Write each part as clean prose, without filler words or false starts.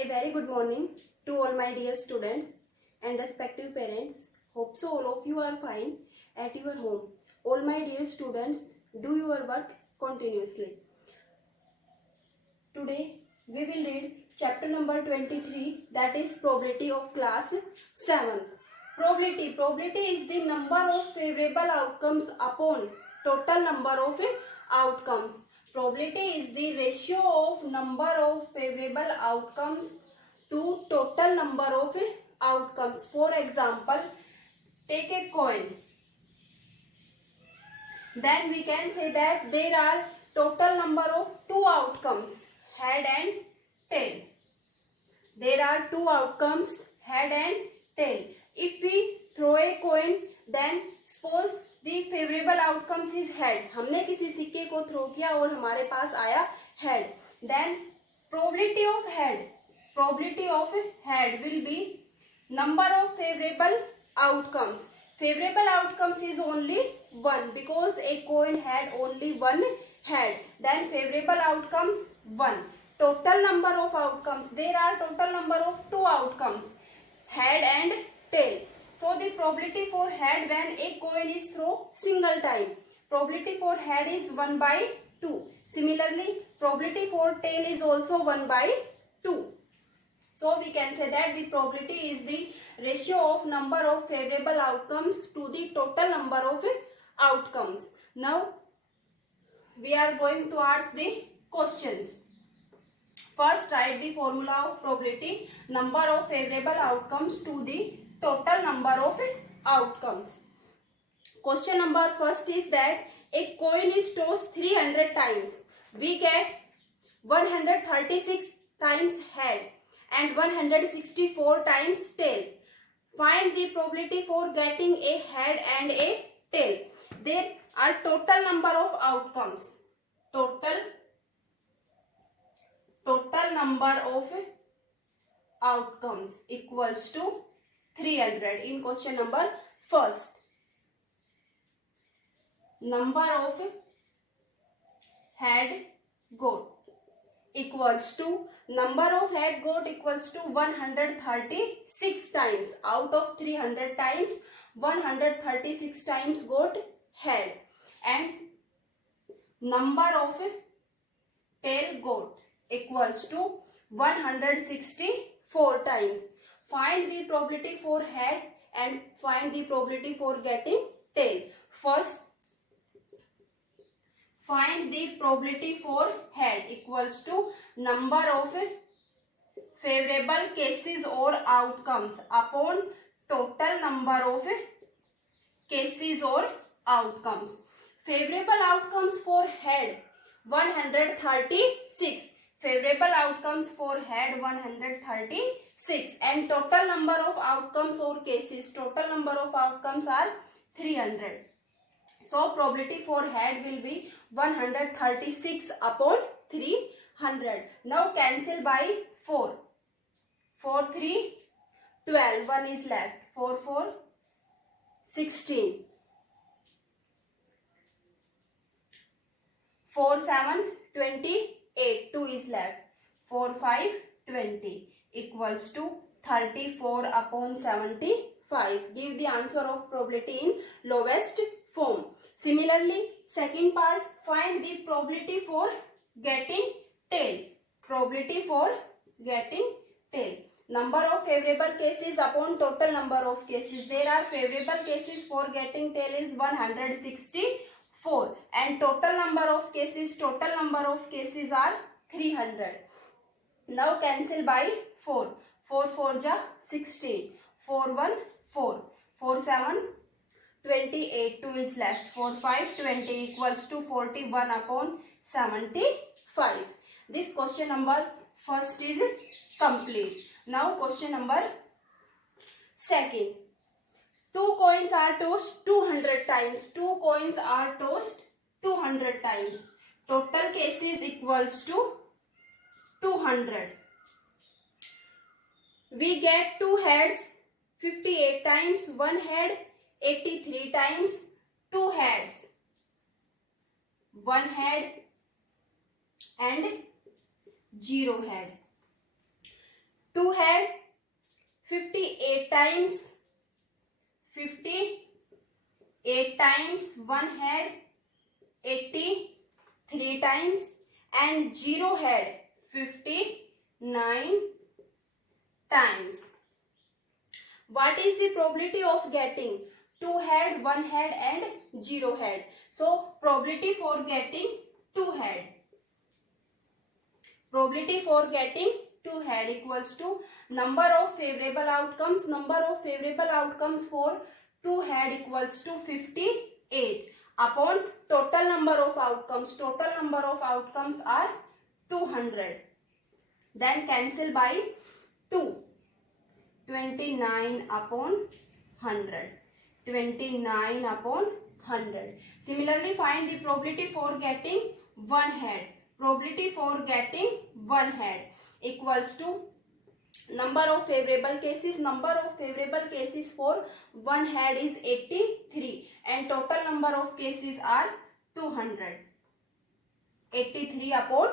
A very good morning to all my dear students and respective parents. Hope so all of you are fine at your home. All my dear students, do your work continuously. Today we will read chapter number 23, that is probability of class 7. Probability is the number of favorable outcomes upon total number of outcomes. Probability is the ratio of number of favorable outcomes to total number of outcomes. For example, take a coin. Then we can say that there are total number of two outcomes, head and tail. There are two outcomes, head and tail. If we throw a coin, then suppose the favorable outcomes is head. हमने किसी सिक्के को throw किया और हमारे पास आया head. Then probability of head will be number of favorable outcomes. Favorable outcomes is only one because a coin had only one head. Then favorable outcomes 1. Total number of outcomes, there are total number of two outcomes, head and tail. So the probability for head when a coin is thrown single time, probability for head is 1/2. Similarly, probability for tail is also 1/2. So we can say that the probability is the ratio of number of favorable outcomes to the total number of outcomes. Now we are going to ask the questions. First, write the formula of probability, number of favorable outcomes to the total number of outcomes. Question number first is that a coin is tossed 300 times. We get 136 times head and 164 times tail. Find the probability for getting a head and a tail. There are total number of outcomes. Total number of outcomes equals to 300 in question number first. Number of head got equals to number of head got equals to 136 times. Out of 300 times, 136 times got head, and number of tail got equals to 164 times. Find the probability for head and find the probability for getting tail. First, find the probability for head equals to number of favorable cases or outcomes upon total number of cases or outcomes. Favorable outcomes for head 136. Favorable outcomes for head 136 and total number of outcomes or cases, total number of outcomes are 300. So probability for head will be 136 upon 300. Now cancel by 4. 4 3 12. 1 is left. 4 4 16. 4 7 28. 2 is left. 4 5 20 equals to 34 upon 75. Give the answer of probability in lowest form. Similarly, second part, find the probability for getting tail. Probability for getting tail. Number of favorable cases upon total number of cases. There are favorable cases for getting tail is 164 and total number of cases are 300. Now cancel by 4. 4 4 ja 16. 4 1 4. 4 7 28. 2 is left. 4 5 20 equals to 41 upon 75. This question number first is complete. Now question number second. Two coins are tossed 200 times. Two coins are tossed 200 times. Total cases equals to 200. We get two heads 58 times, one head 83 times, two heads, one head and 0 head. 2 had 58 times, 58 times, 1 had 83 times, and 0 had 59 times. What is the probability of getting 2 head, 1 head and 0 head? So probability for getting 2 head. Probability for getting 2 head equals to number of favorable outcomes. Number of favorable outcomes for 2 head equals to 58 upon total number of outcomes. Total number of outcomes are 200. Then cancel by 2. 29 upon 100. 29 upon 100. Similarly, find the probability for getting 1 head. Probability for getting 1 head equals to number of favorable cases. Number of favorable cases for 1 head is 83 and total number of cases are 200. 83 upon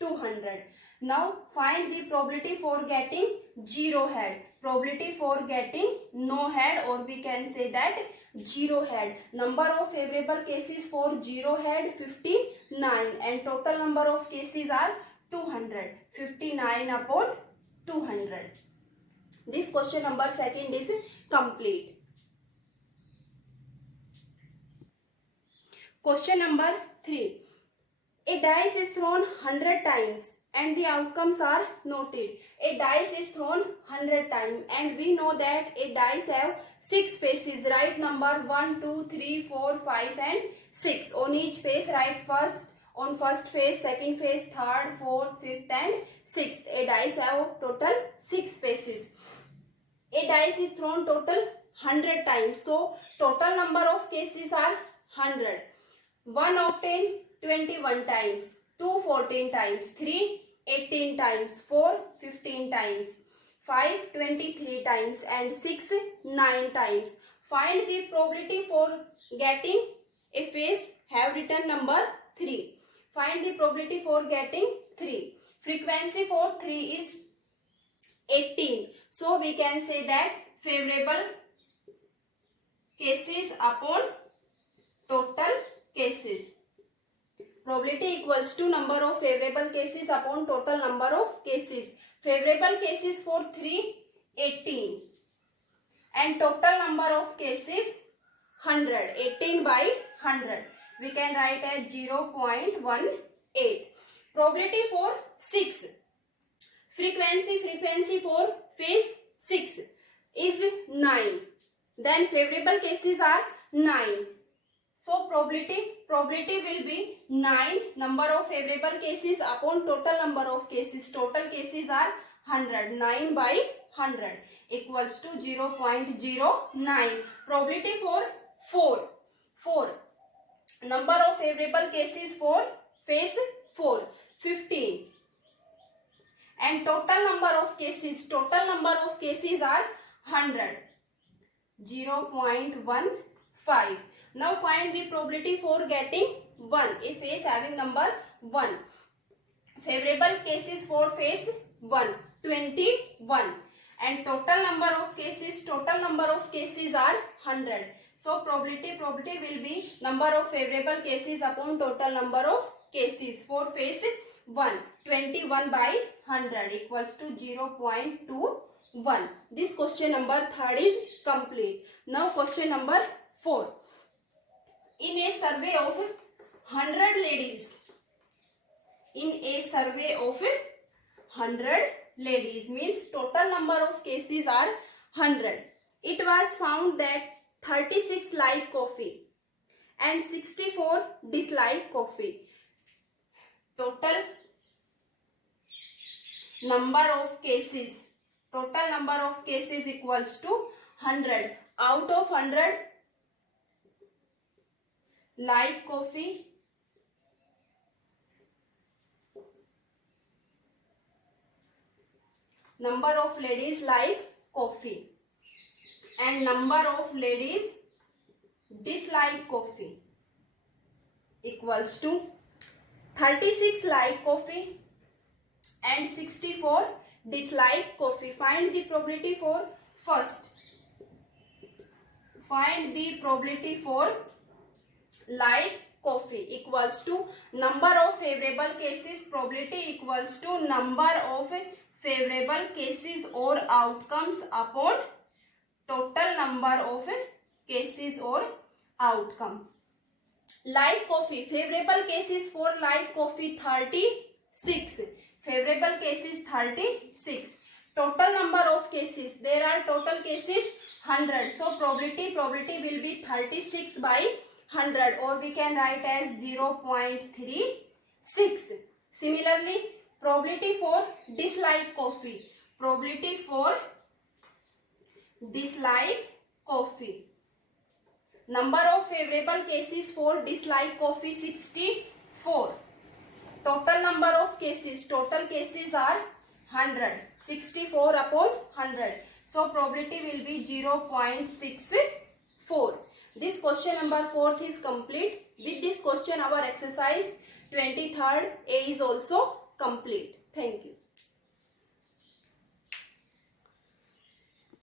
200. Now find the probability for getting 0 head. Probability for getting no head, or we can say that 0 head. Number of favorable cases for 0 head 59 and total number of cases are 200. 59 upon 200. This question number 2 is complete. Question number 3. A dice is thrown 100 times and the outcomes are noted. A dice is thrown 100 times and we know that a dice have 6 faces. Write number 1, 2, 3, 4, 5 and 6. On each face write first face, second face, third, fourth, fifth and sixth. A dice have total 6 faces. A dice is thrown total 100 times. So total number of cases are 100. 1 obtained 21 times, 2 14 times, 3 18 times, 4 15 times, 5 23 times and 6 9 times. Find the probability for getting a face. Have written number 3. Find the probability for getting 3. Frequency for 3 is 18. So we can say that favorable cases upon total cases. Probability equals to number of favorable cases upon total number of cases. Favorable cases for 3 18 and total number of cases 100. 18 by 100. We can write as 0.18. Probability for 6. Frequency for phase 6 is 9. Then favorable cases are 9. So probability will be 9 number of favorable cases upon total number of cases. Total cases are 100. 9 by 100 equals to 0.09. Probability for 4. Number of favorable cases for phase 4 15. And total number of cases are 100. 0.15. Now find the probability for getting 1. A face having number 1. Favorable cases for phase 1 21 and total number of cases are 100. So probability will be number of favorable cases upon total number of cases for phase 1. 21 by 100 equals to 0.21. This question number 3 is complete. Now question number 4. In a survey of 100 ladies, means total number of cases are 100. It was found that 36 like coffee and 64 dislike coffee. Total number of cases equals to 100. Out of 100 like coffee, number of ladies like coffee and number of ladies dislike coffee equals to 36 like coffee and 64 dislike coffee. Find the probability for first. Find the probability for like coffee equals to number of favorable cases. Probability equals to number of favorable cases or outcomes upon total number of cases or outcomes. Like coffee, favorable cases for like coffee 36. Favorable cases 36. Total number of cases, there are total cases 100. So probability will be 36 by 100, or we can write as 0.36. Similarly, probability for dislike coffee. Probability for dislike coffee. Number of favorable cases for dislike coffee 64. Total number of cases, total cases are 100. 64 upon 100. So probability will be 0.64. This question number 4th is complete. With this question our exercise 23rd A is also complete. Thank you.